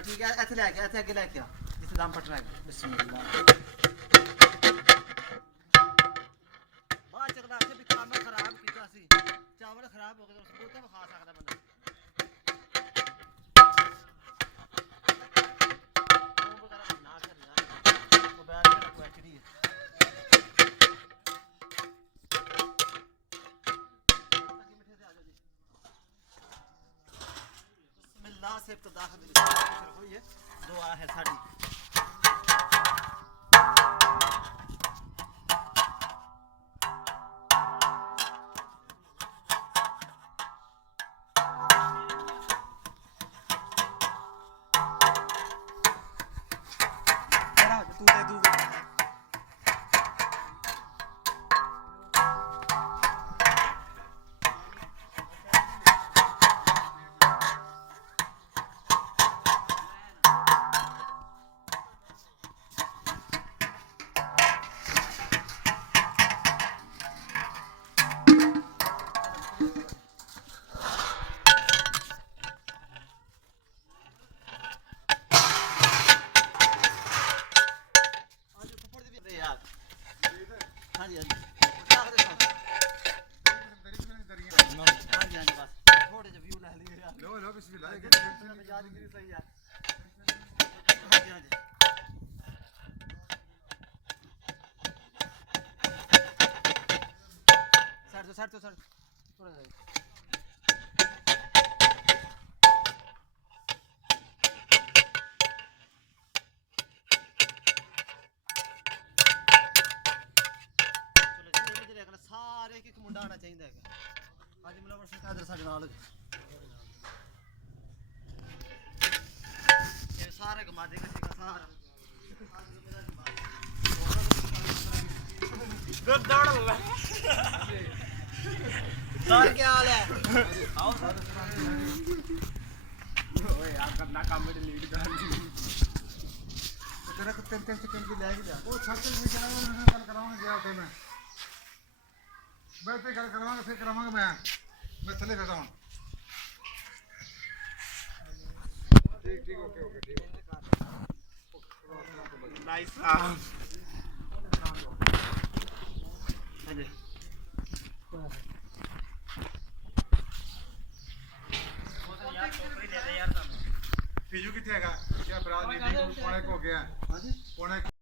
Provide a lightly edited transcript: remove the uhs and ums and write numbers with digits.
ठीक है ਇੱਥੇ ਲੈ ਕੇ ਇੱਥੇ ਅੱਗੇ ਲੈ ਕੇ ਆ ਜਿੱਥੇ ਦਮ ਪਟਣਾ ਹੈ ਬਿਸਮਿਲ੍ਲਾ ਬਾਅਦ ਚੱਕਦਾ ਸੀ ਵੀ ਕੰਮ ਖਰਾਬ ਕੀਤਾ ਸੀ ਚਾਵਲ ਖਰਾਬ ਹੋ ਗਏ ਤਾਂ ਸਬੂਤ ਤਾਂ ਖਾ ਸਕਦਾ ਬੰਦਾ ਉਹ ਵਗੈਰਾ ਨਾ ਕਰ ਯਾਰ ਉਹ ਬੈਠ ਕੇ ਰੱਖੋ ਐਚਡੀ बिस्मिल्लाह से इब्तिदा हुई है दुआ है साड़ी तू दे दूँ हाँ जी हाँ जी हाँ जी हाँ जी बस थोड़े से व्यू ले लिए यार लो बिस्मिल्लाह यादगिरी सही यार हाँ जी हाँ जी साइड तो थोड़ा सा सारे एक मुंडा आना चाहिए अज मुलावर सिंह कादर साडे नाल ये सारे घुमा देगा सारा गुड दौड़ ले सर क्या हाल है आओ सर ओए यार करना काम में लीड कर तेरा को 3 सेकंड की ले जा वो छत में जाना कल कराऊंगा गया तो मैं बैठे कल करवाऊंगा फिर कराऊंगा मैं थले बैठा हूं ठीक ओके ठीक नाइस अरे यार टोकरी दे दे यार फिजू किथे हैगा क्या बरात दी पौने को हो गया हां जी पौने